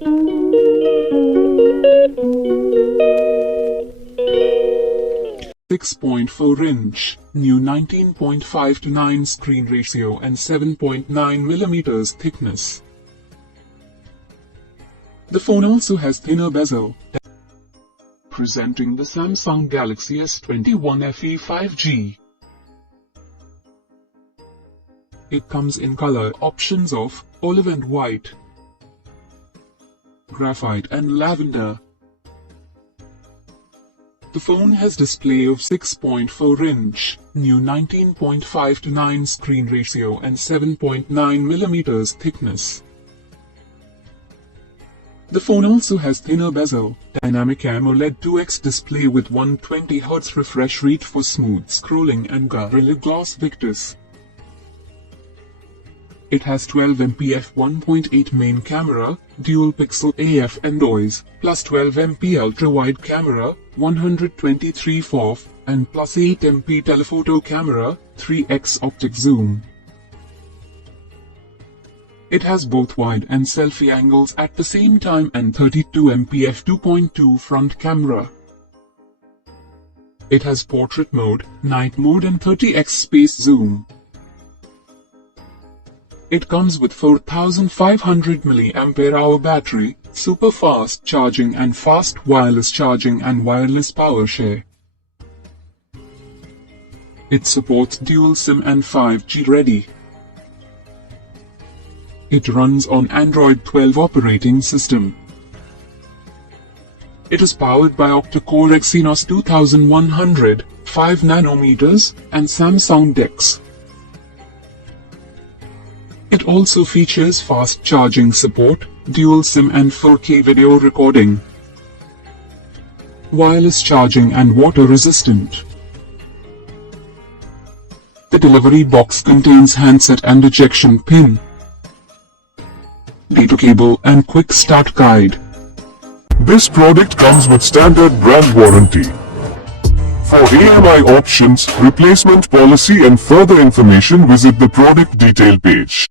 6.4-inch, new 19.5:9 screen ratio and 7.9 mm thickness. The phone also has thinner bezel. Presenting the Samsung Galaxy S21 FE 5G. It comes in color options of olive and white, graphite and lavender. The phone has display of 6.4-inch, new 19.5:9 screen ratio and 7.9 mm thickness. The phone also has thinner bezel, dynamic AMOLED 2X display with 120Hz refresh rate for smooth scrolling and Gorilla Glass Victus. It has 12MP f1.8 main camera, dual pixel AF and OIS, plus 12MP ultra-wide camera, 123 FOV, and plus 8MP telephoto camera, 3x optic zoom. It has both wide and selfie angles at the same time and 32MP f2.2 front camera. It has portrait mode, night mode and 30x space zoom. It comes with 4500 mAh battery, super fast charging and fast wireless charging and wireless power share. It supports dual SIM and 5G ready. It runs on Android 12 operating system. It is powered by octa-core Exynos 2100, 5 nanometers, and Samsung DeX. It also features fast charging support, dual SIM and 4K video recording, wireless charging and water resistant. The delivery box contains handset and ejection pin, data cable and quick start guide. This product comes with standard brand warranty. For AMI options, replacement policy and further information visit the product detail page.